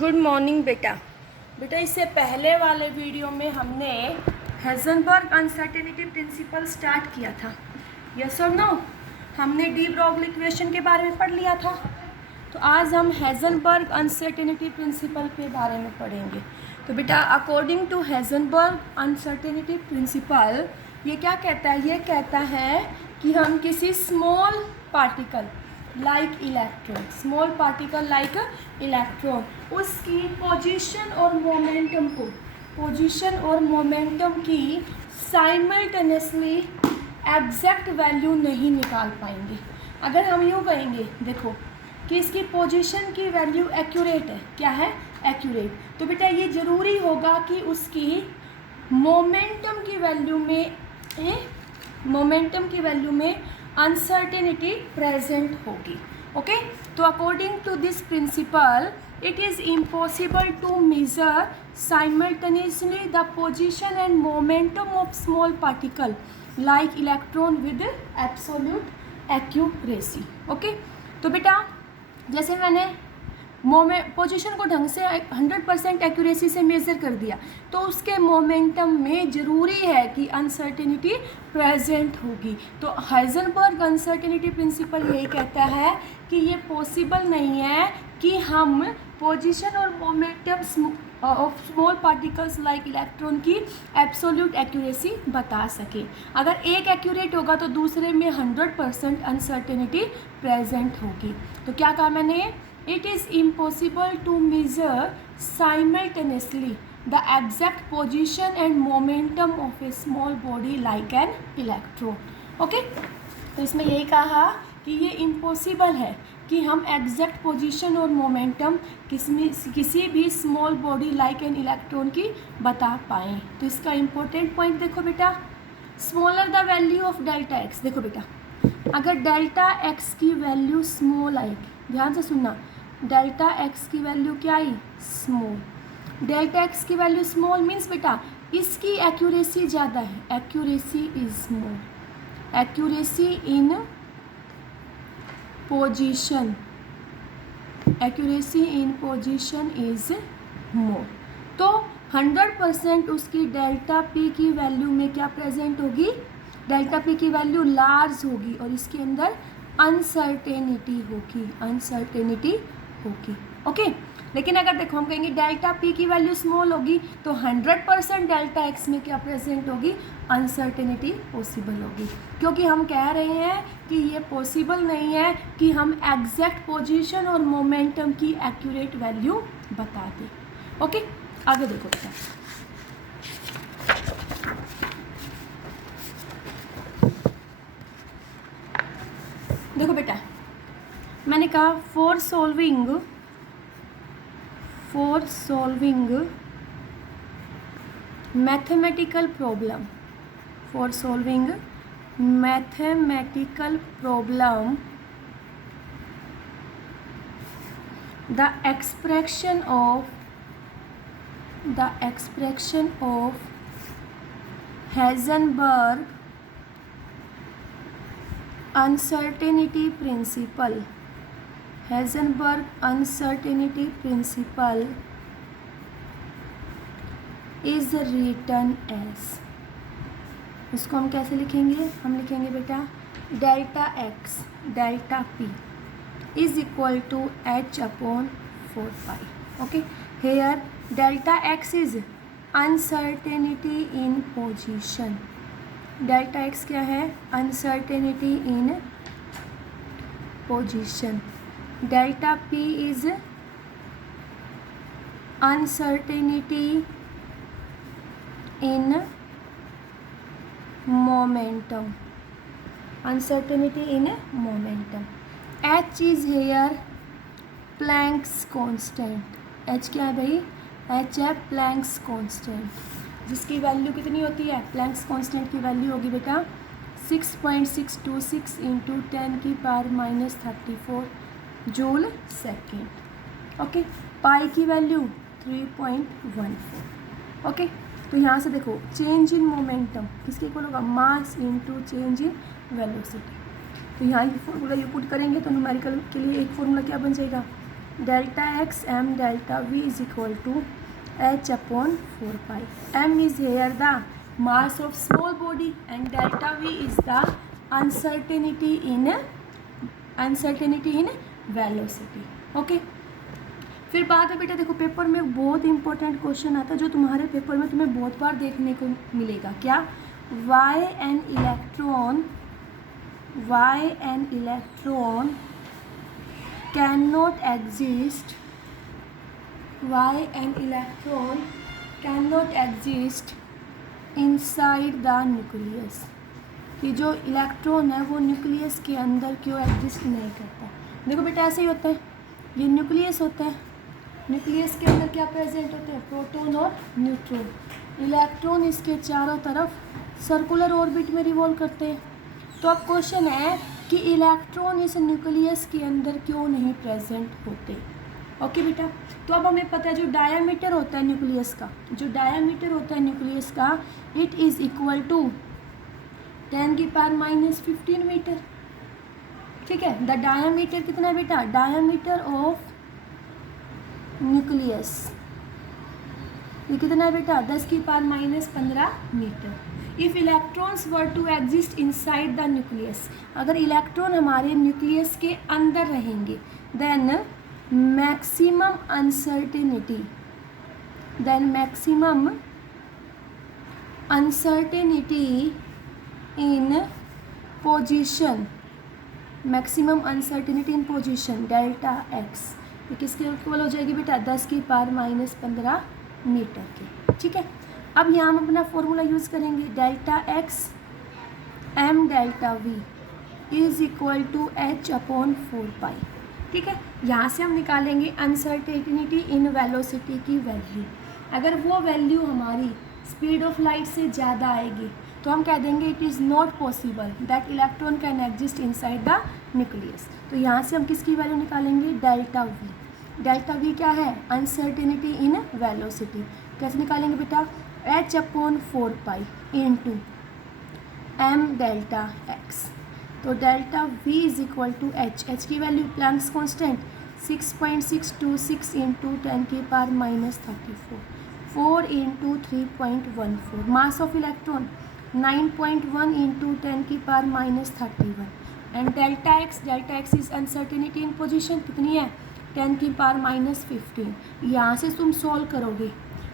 Good morning बेटा। बेटा इससे पहले वाले वीडियो में हमने हेज़नबर्ग अनसर्टेनिटी प्रिंसिपल स्टार्ट किया था। यस और नो? हमने डी ब्रॉगली इक्वेशन के बारे में पढ़ लिया था। तो आज हम हेज़नबर्ग अनसर्टेनिटी प्रिंसिपल के बारे में पढ़ेंगे। तो बेटा अकॉर्डिंग टू हेज़नबर्ग अनसर्टेनिटी प्रिंसिपल ये क्या कहता है? ये कहता है कि हम किसी small particle like electron, small particle like electron, उसकी पोजीशन और मोमेंटम की साइमल्टेनियसली एग्जैक्ट वैल्यू नहीं निकाल पाएंगे। अगर हम यूँ कहेंगे देखो कि इसकी पोजीशन की वैल्यू एक्यूरेट है, क्या है? एक्यूरेट। तो बेटा ये ज़रूरी होगा कि उसकी मोमेंटम की वैल्यू में अनसर्टेनिटी प्रेजेंट होगी। ओके, तो according to this principle it is impossible to measure simultaneously the position and momentum of small particle like electron with absolute accuracy. Okay, तो बेटा जैसे मैंने पोजीशन को ढंग से 100% एक्यूरेसी से मेज़र कर दिया, तो उसके मोमेंटम में ज़रूरी है कि अनसर्टेनिटी प्रेजेंट होगी। तो हेज़नबर्ग अनसर्टेनिटी प्रिंसिपल यही कहता है कि ये पॉसिबल नहीं है कि हम पोजीशन और momentum of small particles like electron की एब्सोल्यूट एक्यूरेसी बता सकें। अगर एक एक्यूरेट होगा तो दूसरे में 100% अनसर्टेनिटी प्रेजेंट होगी। तो क्या कहा मैंने? It is impossible to measure simultaneously the exact position and momentum of a small body like an electron. Okay? तो इसमें यही कहा कि ये इम्पॉसिबल है कि हम एग्जैक्ट पोजीशन और मोमेंटम किसी भी small body like an electron की बता पाएँ। तो इसका इम्पोर्टेंट पॉइंट देखो बेटा, smaller the value of delta x. देखो बेटा अगर डेल्टा एक्स की वैल्यू स्मॉल आएगी, ध्यान से सुनना, डेल्टा एक्स की वैल्यू क्या आई? स्मॉल। डेल्टा एक्स की वैल्यू स्मॉल मीन्स बेटा इसकी एक्यूरेसी ज़्यादा है, accuracy is small, accuracy in position, accuracy in position is more. तो 100% उसकी डेल्टा पी की वैल्यू में क्या प्रेजेंट होगी? डेल्टा पी की वैल्यू लार्ज होगी और इसके अंदर अनसर्टेनिटी होगी। ओके, लेकिन अगर देखो हम कहेंगे डेल्टा पी की वैल्यू स्मॉल होगी तो 100% डेल्टा एक्स में क्या प्रेजेंट होगी? अनसर्टेनिटी पॉसिबल होगी, क्योंकि हम कह रहे हैं कि ये पॉसिबल नहीं है कि हम एग्जैक्ट पोजीशन और मोमेंटम की एक्यूरेट वैल्यू बता दें। ओके, आगे देखो बेटा, देखो बेटा मैंने कहा for solving mathematical problem, the expression of Heisenberg uncertainty principle is written as, इसको हम कैसे लिखेंगे? हम लिखेंगे बेटा delta x delta p is equal to h/4π। Okay, here delta x is uncertainty in position, delta x क्या है? Uncertainty in position. Delta p is uncertainty in momentum, h is here Planck's constant. H क्या है भाई? H है Planck's constant, जिसकी value कितनी होती है? प्लैंक्स कांस्टेंट की वैल्यू होगी बेटा 6.626 इंटू 10⁻³ जूल सेकेंड। ओके, पाई की वैल्यू 3.14। ओके, तो यहाँ से देखो चेंज इन मोमेंटम किसके इक्वल होगा? Mass into change in velocity. तो यहाँ ये फॉर्मूला ये पुट करेंगे तो न्यूमेरिकल के लिए एक फॉर्मूला क्या बन जाएगा? delta x m delta v is equal to h upon 4 pi. M is here the mass of small body and delta v is the uncertainty in velocity. Okay फिर बात है बेटा, देखो पेपर में बहुत इंपॉर्टेंट क्वेश्चन आता है जो तुम्हारे पेपर में तुम्हें बहुत बार देखने को मिलेगा. क्या? Why an electron can not exist inside the nucleus. कि जो इलेक्ट्रॉन है वो न्यूक्लियस के अंदर क्यों एग्जिस्ट नहीं करता. देखो बेटा ऐसे ही होता है, ये न्यूक्लियस होता है, न्यूक्लियस के अंदर क्या प्रेजेंट होते हैं? प्रोटॉन और न्यूट्रॉन. इलेक्ट्रॉन इसके चारों तरफ सर्कुलर ऑर्बिट में रिवॉल्व करते हैं. तो अब क्वेश्चन है कि इलेक्ट्रॉन इस न्यूक्लियस के अंदर क्यों नहीं प्रेजेंट होते. ओके बेटा, तो अब हमें पता है जो डायामीटर होता है न्यूक्लियस का, it is equal to 10⁻⁻15 metre. ठीक है, द डायामीटर कितना है बेटा? डायामीटर ऑफ न्यूक्लियस ये कितना है बेटा? 10⁻⁻15 metre. If electrons were to exist inside the nucleus, अगर इलेक्ट्रॉन हमारे न्यूक्लियस के अंदर रहेंगे, then maximum uncertainty in position delta x ये किसके इक्वल हो जाएगी बेटा? 10⁻⁻15 मीटर के. ठीक है, अब यहाँ हम अपना फॉर्मूला यूज़ करेंगे. Delta x M delta v is equal to h upon 4 pi. ठीक है, यहाँ से हम निकालेंगे अनसर्टेनिटी इन वेलोसिटी की वैल्यू. अगर वो वैल्यू हमारी स्पीड ऑफ लाइट से ज़्यादा आएगी तो हम कह देंगे it is not possible that electron can exist inside the nucleus. तो यहाँ से हम किसकी वैल्यू निकालेंगे? Delta we. डेल्टा वी क्या है? Uncertainty in velocity. कैसे निकालेंगे बेटा? h upon 4 pi into M delta X. तो delta v is equal to h की value Planck's constant 6.626 into 10⁻⁻34 4 into 3.14. Mass of electron 9.1 into 10⁻⁻31 and delta x is uncertainty in position कितनी है? 10⁻⁻15. यहाँ से तुम सॉल्व करोगे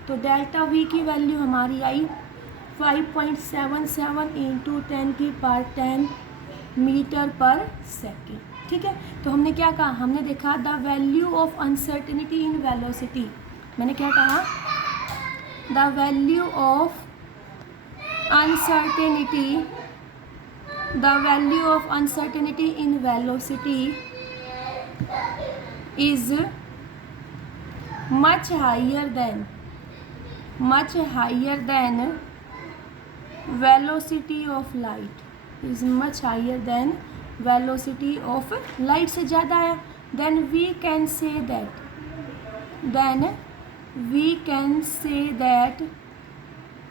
तो डेल्टा वी की वैल्यू हमारी आई 5.77 इंटू 10⁻10 मीटर पर सेकेंड. ठीक है, तो हमने क्या कहा? हमने देखा the value of uncertainty in velocity. मैंने क्या कहा? The value of uncertainty in velocity is much higher than velocity of light. is much higher than velocity of light. से ज़्यादा है. then we can say that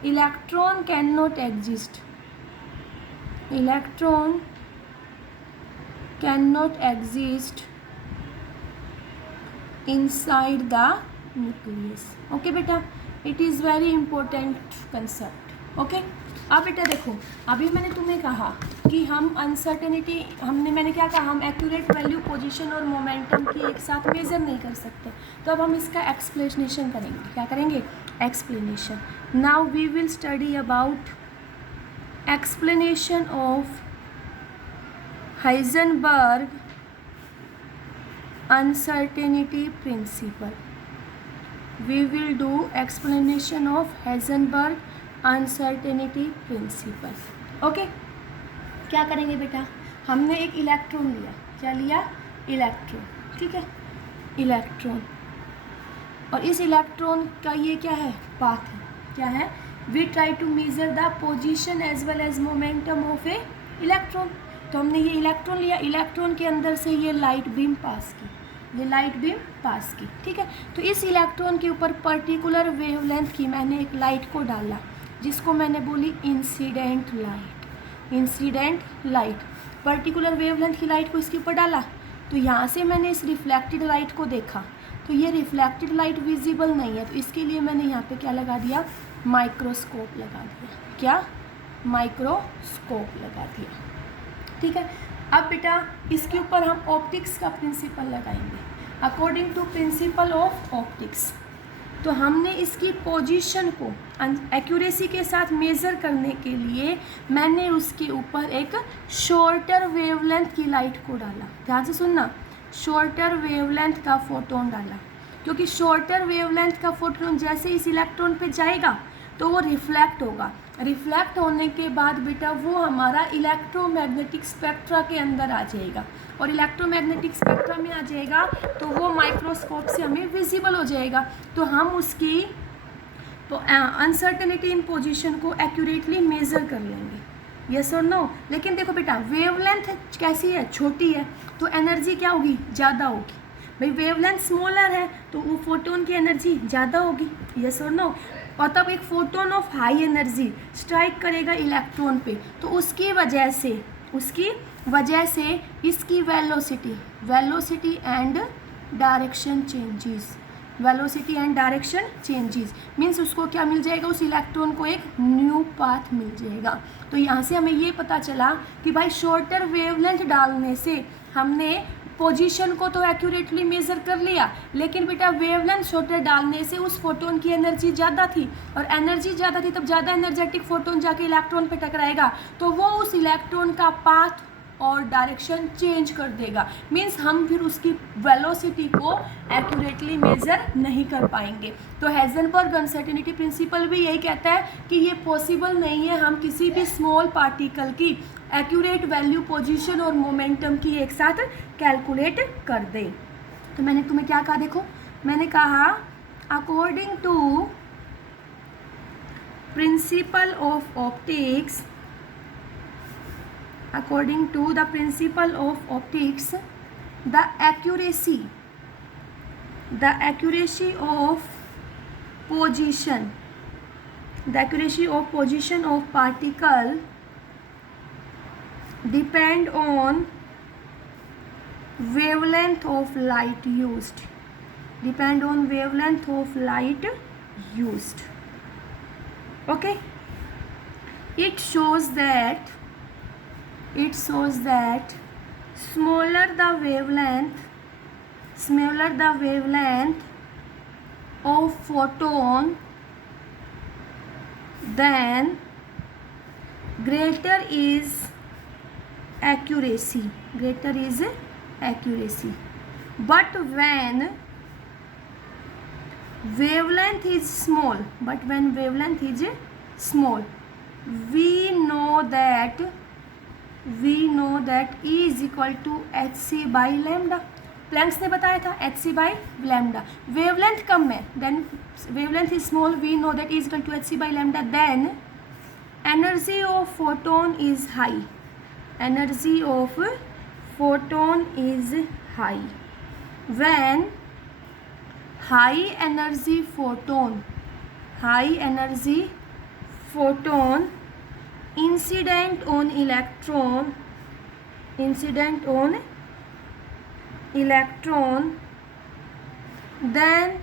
electron cannot exist inside the nucleus. Okay बेटा, it is very important concept. Okay, अब बेटा देखो, अभी मैंने तुम्हें कहा कि हम अनसर्टेनिटी मैंने क्या कहा? हम एक्यूरेट वैल्यू पोजीशन और मोमेंटम की एक साथ मेज़र नहीं कर सकते. तो अब हम इसका एक्सप्लेनेशन करेंगे. क्या करेंगे? Explanation. Now we will study about explanation of Heisenberg uncertainty principle. We will do explanation of Heisenberg uncertainty principle. Okay, क्या करेंगे बेटा? हमने एक इलेक्ट्रॉन लिया. क्या लिया? इलेक्ट्रॉन. ठीक है, इलेक्ट्रॉन. और इस इलेक्ट्रॉन का ये क्या है? पाथ है. क्या है? We try to measure the position as well as momentum of a electron. तो हमने ये इलेक्ट्रॉन लिया, इलेक्ट्रॉन के अंदर से ये लाइट बीम पास की. ठीक है, तो इस इलेक्ट्रॉन के ऊपर पर्टिकुलर वेवलेंथ की मैंने एक लाइट को डाला जिसको मैंने बोली इंसिडेंट लाइट. पर्टिकुलर वेवलेंथ की लाइट को इसके ऊपर डाला. तो यहाँ से मैंने इस रिफ्लेक्टेड लाइट को देखा तो ये रिफ्लेक्टेड लाइट विजिबल नहीं है, तो इसके लिए मैंने यहाँ पे क्या लगा दिया, माइक्रोस्कोप लगा दिया। क्या? माइक्रोस्कोप लगा दिया। ठीक है, अब बेटा इसके ऊपर हम ऑप्टिक्स का प्रिंसिपल लगाएंगे। According to principle of optics, तो हमने इसकी पोजीशन को एक्यूरेसी के साथ मेज़र करने के लिए मैंने उसके ऊपर एक शॉर्टर वेवलेंथ की लाइट को डाला। ध्यान से सुनना, शॉर्टर वेवलेंथ का फोटोन डाला, क्योंकि शॉर्टर वेवलेंथ का फोटोन जैसे इस इलेक्ट्रॉन पे जाएगा तो वो रिफ्लेक्ट होगा। रिफ्लेक्ट होने के बाद बेटा वो हमारा इलेक्ट्रोमैग्नेटिक स्पेक्ट्रा के अंदर आ जाएगा, और इलेक्ट्रोमैग्नेटिक स्पेक्ट्रा में आ जाएगा तो वो माइक्रोस्कोप से हमें विजिबल हो जाएगा। तो हम उसकी अनसर्टेनिटी इन पोजीशन को एक्यूरेटली मेज़र कर लेंगे। यस और नो? लेकिन देखो बेटा वेवलेंथ कैसी है, छोटी है, तो एनर्जी क्या होगी, ज़्यादा होगी। भाई वेवलेंथ स्मॉलर है तो वो फोटोन की एनर्जी ज़्यादा होगी। यस और नो? और तब एक photon of high energy strike करेगा इलेक्ट्रॉन पे, तो उसकी वजह से इसकी velocity and direction changes, means उसको क्या मिल जाएगा, उस इलेक्ट्रॉन को एक न्यू पाथ मिल जाएगा। तो यहाँ से हमें ये पता चला कि भाई शॉर्टर वेवलेंथ डालने से हमने पोजीशन को तो एक्यूरेटली मेज़र कर लिया, लेकिन बेटा वेवलेंथ शॉर्टर डालने से उस फोटोन की एनर्जी ज़्यादा थी, और एनर्जी ज़्यादा थी तब ज़्यादा एनर्जेटिक फोटोन जाके इलेक्ट्रॉन पे टकराएगा, तो वो उस इलेक्ट्रॉन का पाथ और डायरेक्शन चेंज कर देगा। मीन्स हम फिर उसकी वेलोसिटी को एक्यूरेटली मेज़र नहीं कर पाएंगे। तो हाइजेनबर्ग अनसर्टेनिटी प्रिंसिपल भी यही कहता है कि ये पॉसिबल नहीं है हम किसी भी स्मॉल पार्टिकल की एक्यूरेट वैल्यू, पोजीशन और मोमेंटम की एक साथ कैलकुलेट कर दें। तो मैंने तुम्हें क्या कहा, देखो मैंने कहा according to principle of optics, according to the principle of optics, the accuracy of position of particle depend on wavelength of light used. Okay, it shows that smaller the wavelength of photon, then greater is accuracy. But when wavelength is small, we know that E is equal to hc by lambda. Planck's ने बताया था hc by lambda. Wavelength कम है, then wavelength is small, we know that E is equal to hc by lambda. Then energy of photon is high. When high energy photon incident on electron, then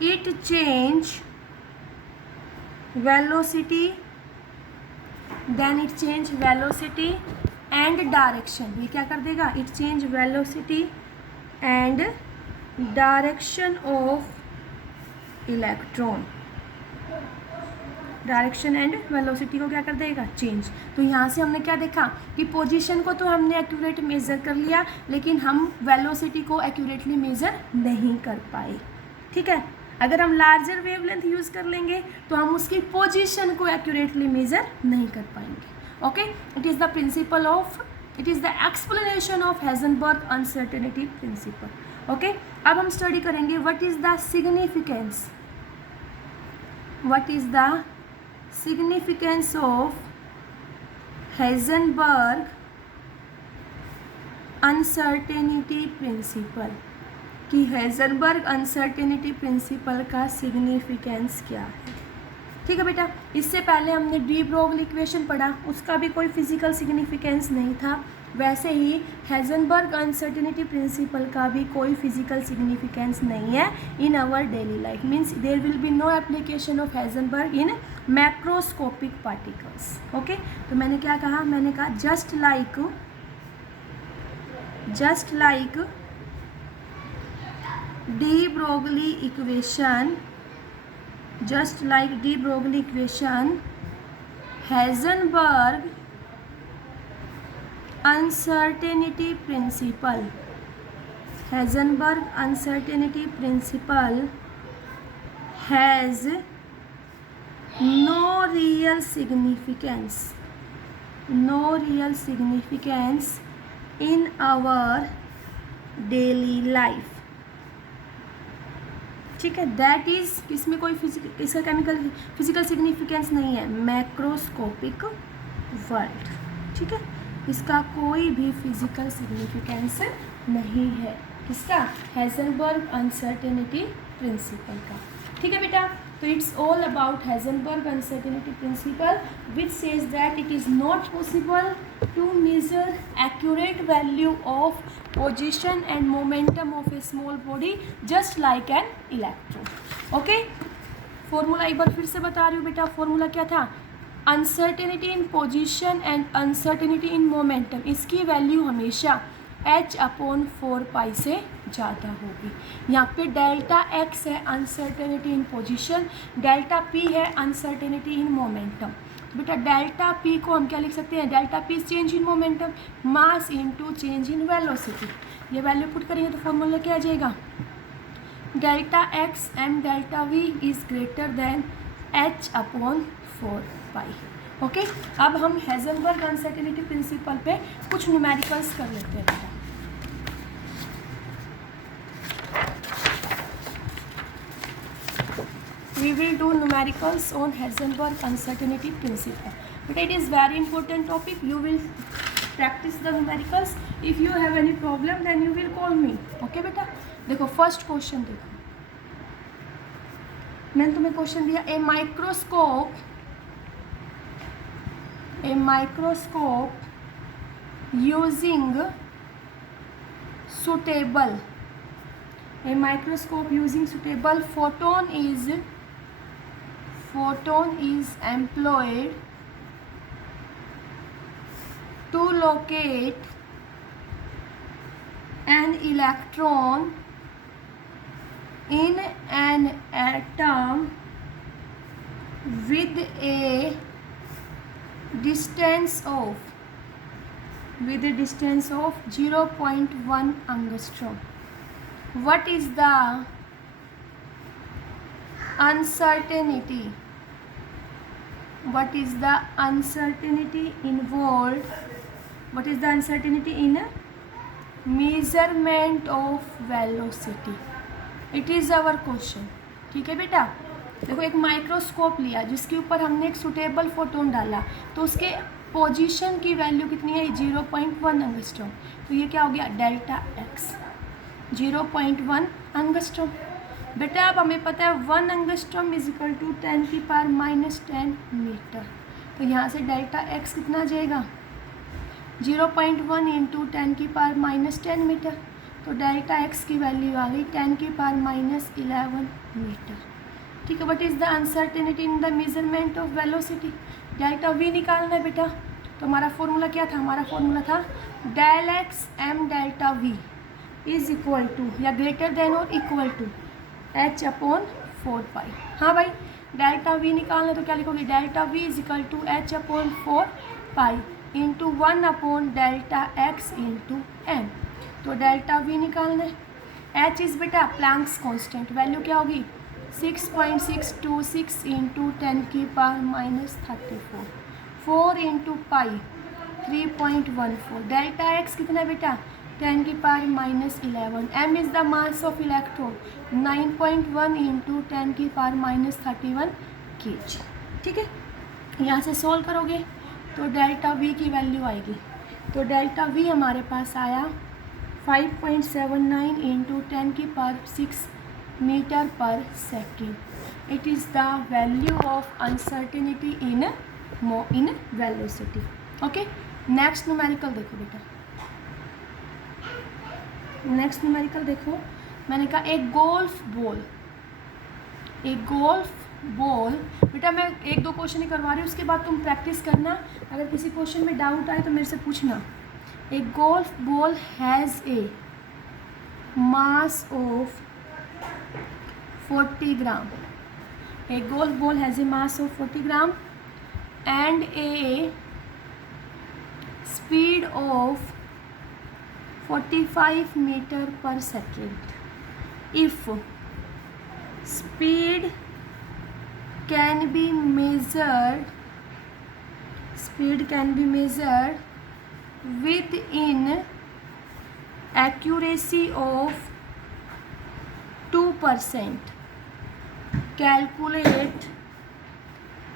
it change velocity and direction. ये क्या कर देगा, it change velocity and direction of electron. Direction and velocity को क्या कर देगा, change. तो यहाँ से हमने क्या देखा कि पोजीशन को तो हमने एक्यूरेट मेज़र कर लिया, लेकिन हम वेलोसिटी को एक्यूरेटली मेज़र नहीं कर पाए। ठीक है, अगर हम लार्जर वेवलेंथ यूज़ कर लेंगे तो हम उसकी पोजीशन को एक्यूरेटली मेज़र नहीं कर पाएंगे। Okay, it is the explanation of Heisenberg uncertainty principal. Okay, अब हम स्टडी करेंगे what is the significance of Heisenberg uncertainty principle, कि हाइजेनबर्ग अनसर्टेनिटी प्रिंसिपल का सिग्निफिकेंस क्या है। ठीक है बेटा, इससे पहले हमने डी ब्रोगली इक्वेशन पढ़ा, उसका भी कोई फिजिकल सिग्निफिकेंस नहीं था। वैसे ही हेजनबर्ग अनसर्टेनिटी प्रिंसिपल का भी कोई फिजिकल सिग्निफिकेंस नहीं है in our daily life, means there will be no application of Heisenberg in macroscopic particles. Okay, तो मैंने क्या कहा, मैंने कहा just like de Broglie equation, just like de Broglie equation, Heisenberg uncertainty principle, Heisenberg uncertainty principle has no real significance in our daily life। ठीक है, that is, इसमें कोई इसका फिजिकल सिग्निफिकेंस नहीं है, मैक्रोस्कोपिक वर्ल्ड। ठीक है, इसका कोई भी फिजिकल सिग्निफिकेंस नहीं है, किसका, हेजनबर्ग अनसर्टेनिटी प्रिंसिपल का। ठीक है बेटा, तो it's all about Heisenberg uncertainty principle which says that it is not possible to measure accurate value of position and momentum of a small body just like an electron। Okay, formula एक बार फिर से बता रही हूँ बेटा, formula क्या था, uncertainty in position and uncertainty in momentum, इसकी वैल्यू हमेशा h/4 से ज़्यादा होगी। यहाँ पे डेल्टा x है uncertainty in position, delta p है अनसर्टेनिटी इन मोमेंटम। बेटा डेल्टा पी को हम क्या लिख सकते हैं, delta p is change in momentum, mass into change in velocity. ये वैल्यू पुट करेंगे तो फॉर्मूला क्या आ जाएगा, delta x M delta we is greater than h/4 pi. Okay, अब हम हेजनबर्ग अनसर्टेनिटी प्रिंसिपल पे कुछ न्यूमेरिकल्स कर लेते हैं बेटा। We will do numericals on Heisenberg uncertainty principle. But it is very important topic. You will practice the numericals. If you have any problem, then you will call me. Okay बेटा, देखो first question देखो, मैंने तुम्हें question दिया, a microscope using suitable photon is employed to locate an electron in an atom with a distance of 0.1 angstrom. What is the uncertainty involved? What is the uncertainty in measurement of velocity? It is our question। ठीक है बेटा, देखो एक microscope लिया जिसके ऊपर हमने एक सुटेबल फोटोन डाला, तो उसके पोजीशन की वैल्यू कितनी है, 0.1 एंगस्ट्रॉम। तो ये क्या हो गया, डेल्टा एक्स 0.1 एंगस्ट्रॉम। बेटा अब हमें पता है 1 angstrom is equal to 10⁻10 metre, तो यहाँ से डेल्टा एक्स कितना आ जाएगा, 0.1 इंटू 10⁻10 मीटर, तो डेल्टा एक्स की वैल्यू आ गई 10⁻11 मीटर। ठीक है, what is the uncertainty in the measurement of velocity, delta we निकालना है बेटा। तो हमारा फॉर्मूला क्या था, हमारा फॉर्मूला था del X M delta we is equal to या ग्रेटर देन और इक्वल टू h/4 पाई। हाँ भाई, डेल्टा वी निकालना तो क्या लिखोगे, delta we is equal to h/4 pi into 1/डेल्टा एक्स इंटू एम। तो डेल्टा वी निकालना है, h इज बेटा प्लैंक्स कांस्टेंट, वैल्यू क्या होगी 6.626 into 10⁻34, 4 into pi 3.14, delta x कितना बेटा 10⁻11, m is the mass of electron 9.1 into 10⁻31 kg। ठीक है, यहाँ से सॉल्व करोगे तो डेल्टा वी की वैल्यू आएगी, तो डेल्टा वी हमारे पास आया 5.79 इंटू 10⁻6 मीटर पर second. It is the value of uncertainty in velocity. Okay, next numerical देखो बेटा, नेक्स्ट न्यूमेरिकल देखो, मैंने कहा एक गोल्फ बॉल, बेटा मैं एक दो क्वेश्चन ही करवा रही हूँ, उसके बाद तुम प्रैक्टिस करना, अगर किसी क्वेश्चन में डाउट आए तो मेरे से पूछना। ए golf ball has a mass of 40 gram, A golf ball has a mass of 40 gram and a speed of 45 meter per second. If speed can be measured within accuracy of 2%, calculate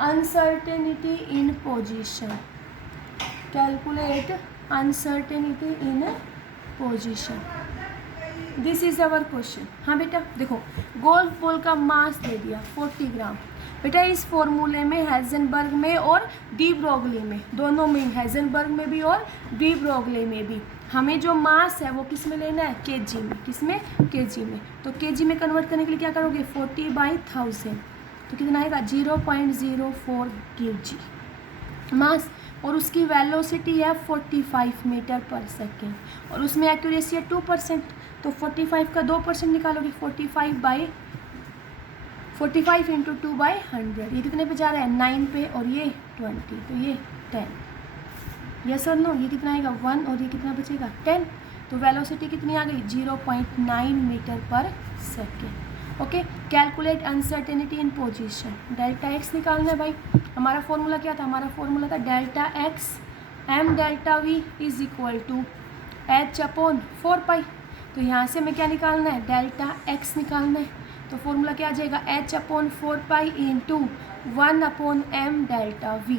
uncertainty in position. This is our question. हाँ बेटा देखो, golf ball का मास दे दिया 40 ग्राम। बेटा इस फॉर्मूले में Heisenberg में और डी ब्रोगली में, दोनों में, हाइजेनबर्ग में भी और डी ब्रोगली में भी, हमें जो मास है वो किस में लेना है, केजी में। किसमें, केजी में। तो केजी में कन्वर्ट करने के लिए क्या करोगे, 40/1000, तो कितना आएगा 0.04 kg मास, और उसकी वेलोसिटी है 45 मीटर पर सेकेंड, और उसमें एक्यूरेसी है 2%, तो 45 का 2% निकालोगे, 45 इंटू 2/100, ये कितने पे जा रहा है, 9 पे, और ये 20, तो ये 10। यस और नो, ये कितना आएगा 1, और ये कितना बचेगा 10, तो वेलोसिटी कितनी आ गई 0.9 मीटर पर second. Okay, calculate uncertainty in position, delta x निकालना है भाई। हमारा फॉर्मूला क्या था, हमारा फॉर्मूला था delta x M delta we is equal to h/4 तो यहाँ से हमें क्या निकालना है, डेल्टा एक्स निकालना है। तो फॉर्मूला क्या आ जाएगा, h/4 into 1/m delta we.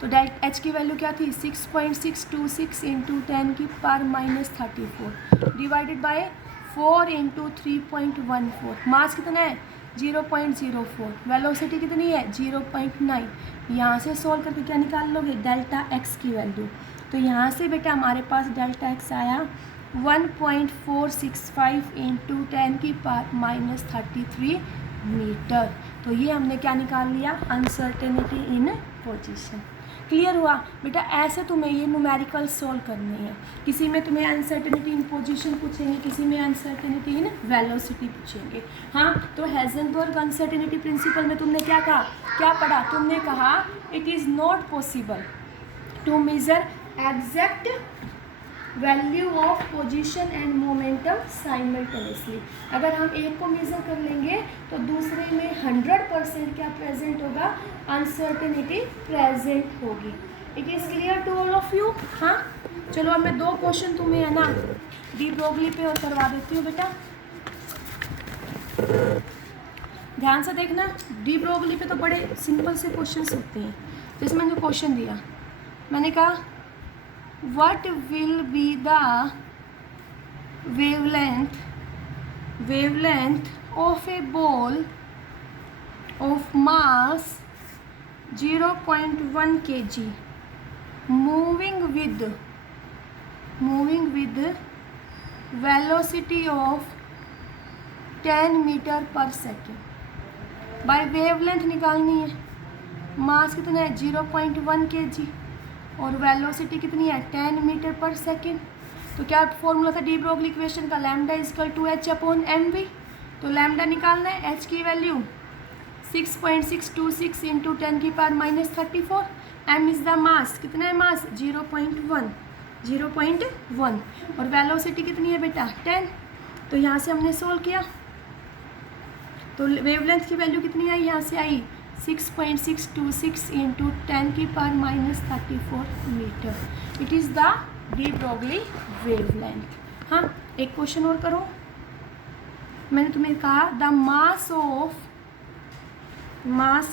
तो डेल्टा एच की वैल्यू क्या थी, 6.626 इंटू 10⁻34 डिवाइडेड बाय 4 इंटू 3.14। मास कितना है 0.04, वेलोसिटी कितनी है 0.9। यहाँ से सॉल्व करके क्या निकाल लोगे, डेल्टा एक्स की वैल्यू। तो यहाँ से बेटा हमारे पास डेल्टा एक्स आया 1.465 इंटू 10⁻³ मीटर। तो ये हमने क्या निकाल लिया, अनसर्टेनिटी इन पोजीशन। क्लियर हुआ बेटा, ऐसे तुम्हें ये न्यूमेरिकल सॉल्व करने हैं। किसी में तुम्हें अनसर्टेनिटी इन पोजीशन पूछेंगे, किसी में अनसर्टेनिटी इन वेलोसिटी पूछेंगे। हाँ, तो हाइजेनबर्ग अनसर्टेनिटी प्रिंसिपल में तुमने क्या कहा, क्या पढ़ा, तुमने कहा it is not possible to measure exact value of position and momentum simultaneously. अगर हम एक को मेज़र कर लेंगे तो दूसरे में 100% क्या प्रेजेंट होगा, अनसर्टेनिटी प्रेजेंट होगी। It is clear to all of you. हाँ चलो, अब मैं 2 क्वेश्चन तुम्हें है ना डी ब्रोगली पे और करवा देती हूँ बेटा, ध्यान से देखना। डी ब्रोगली पे तो बड़े सिंपल से क्वेश्चंस होते हैं। तो इसमें जो क्वेश्चन दिया, मैंने कहा what will be the wavelength of a ball of mass 0.1 kg moving with velocity of 10 metre पर सेकेंड। बाय वेवलेंथ निकालनी है, मास कितना है 0.1 kg और वेलोसिटी कितनी है 10 मीटर पर सेकेंड। तो क्या फॉर्मूला था डी ब्रोगली इक्वेशन का, लैम्डा इजकल टू h/mv। तो लैम्डा निकालना है, h की value 6.626 into 10⁻34। m is the मास, कितना है मास 0.1 और वेलोसिटी कितनी है बेटा 10। तो यहाँ से हमने सोल्व किया, तो वेवलेंथ की वैल्यू कितनी आई, यहाँ से आई 6.626 into 10⁻34 metre. It is the de Broglie wavelength. हाँ, एक क्वेश्चन और करो। मैंने तुम्हें कहा the mass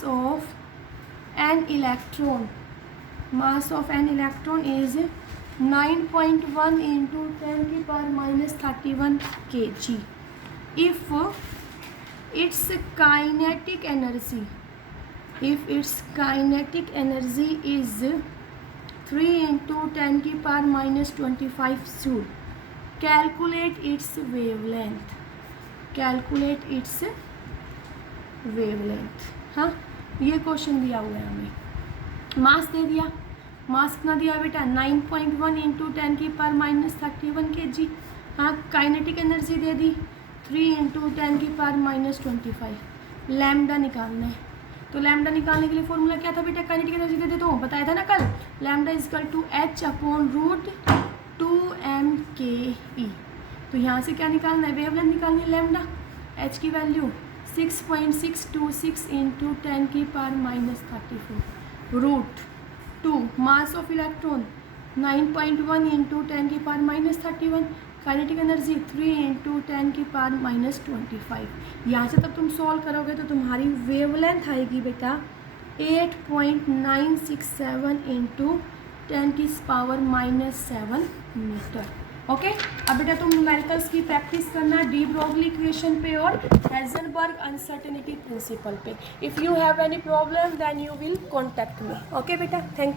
of an electron is 9.1 into 10⁻31 kg if its kinetic energy is 3 into 10⁻25 joule calculate its wavelength, calculate its wavelength. हाँ, ये क्वेश्चन दिया हुआ है हमें। मास दे दिया, मास कितना दिया बेटा 9.1 इंटू 10 की पावर -31 kg। हाँ, काइनेटिक एनर्जी दे दी 3 इंटू 10 की पावर -25। लैम्डा निकालना है, तो लैम्डा निकालने के लिए फॉर्मूला क्या था बेटा, काइनेटिक एनर्जी दे दे तो बताया था ना कल, लैम्डा इजकल टू h/√2m/ke। तो यहाँ से क्या निकालना है, वेवलेंथ निकालनी है लैम्डा। h की वैल्यू 6.626 इंटू 10 की power -34 √2। Mass of electron 9.1 into 10 की पावर -31। काइनेटिक एनर्जी 3 इंटू 10 की पावर -25। यहाँ से तब तुम सॉल्व करोगे तो तुम्हारी वेवलेंथ आएगी बेटा 8.967 इंटू 10 की पावर -7 मीटर। ओके, अब बेटा तुम न्यूमेरिकल्स की प्रैक्टिस करना डी ब्रोगली इक्वेशन पे और हाइजेनबर्ग अनसर्टेनिटी प्रिंसिपल पे। If you have any problem then you will contact me. Okay बेटा, थैंक यू।